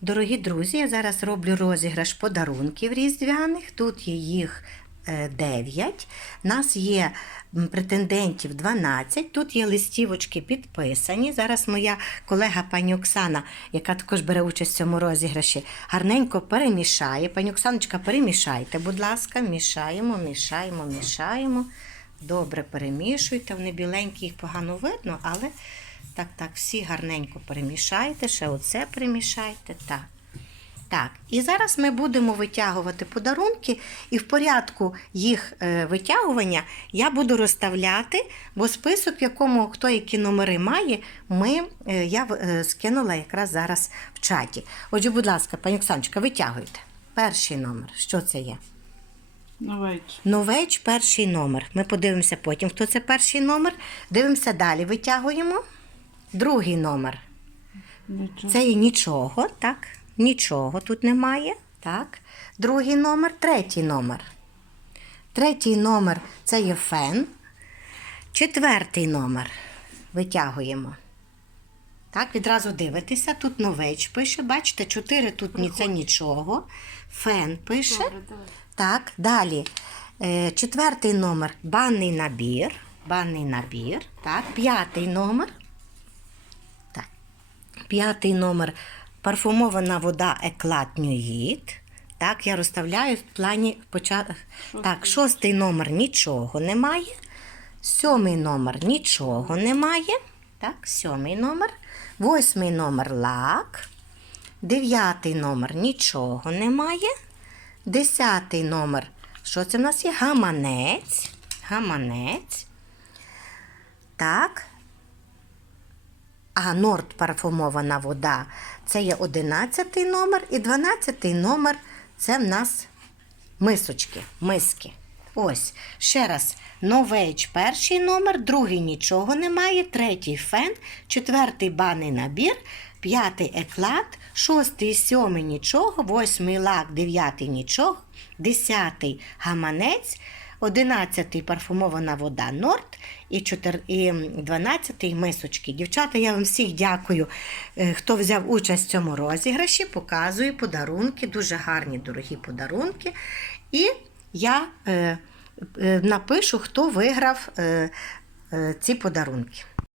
Дорогі друзі, я зараз роблю розіграш подарунків різдвяних. Тут є їх 9. Нас є претендентів 12. Тут є листівочки підписані. Зараз моя колега пані Оксана, яка також бере участь в цьому розіграші, гарненько перемішає. Пані Оксаночка, перемішайте, будь ласка, мішаємо, мішаємо, мішаємо. Добре перемішуйте. Вони біленькі, їх погано видно, але так, так, всі гарненько перемішайте. Ще оце перемішайте. Так. Так, і зараз ми будемо витягувати подарунки, і в порядку їх е, витягування я буду розставляти, бо список, в якому хто які номери має, ми, е, я е, скинула якраз зараз в чаті. Отже, будь ласка, пані Оксаночка, витягуйте. Перший номер. Що це є? Новеч. Новеч перший номер. Ми подивимося потім, хто це перший номер. Дивимося далі, витягуємо. Другий номер. Нічого. Це є нічого, так? Нічого тут немає. Так. Другий номер, третій номер. Третій номер це є фен. Четвертий номер. Витягуємо. Так, відразу дивитеся. Тут новеч пише. Бачите, чотири тут ні, це нічого. Фен пише. Добре. Так, далі. Е, четвертий номер банний набір. Банний набір. Так, п'ятий номер. Так. П'ятий номер парфумована вода Еклат Нюїт. Так, я розставляю в плані поча... Так, шостий номер нічого немає. Сьомий номер нічого немає. Так, сьомий номер. Восьмий номер лак. Дев'ятий номер нічого немає. Десятий номер. Що це в нас є? Гаманець. Гаманець. Так. А норд парфумована вода. Це є одинадцятий номер. І дванадцятий номер це в нас мисочки, миски. Ось. Ще раз. Новейч перший номер, другий нічого немає, третій фен, четвертий баний набір, п'ятий еклад, шостий, сьомий нічого, восьмий лак, дев'ятий нічого, десятий гаманець, одинадцятий парфумована вода Норд і, дванадцятий мисочки. Дівчата, я вам всіх дякую, е, хто взяв участь в цьому розіграші. Показую подарунки, дуже гарні, дорогі подарунки. І я е, е, напишу, хто виграв е, ці подарунки.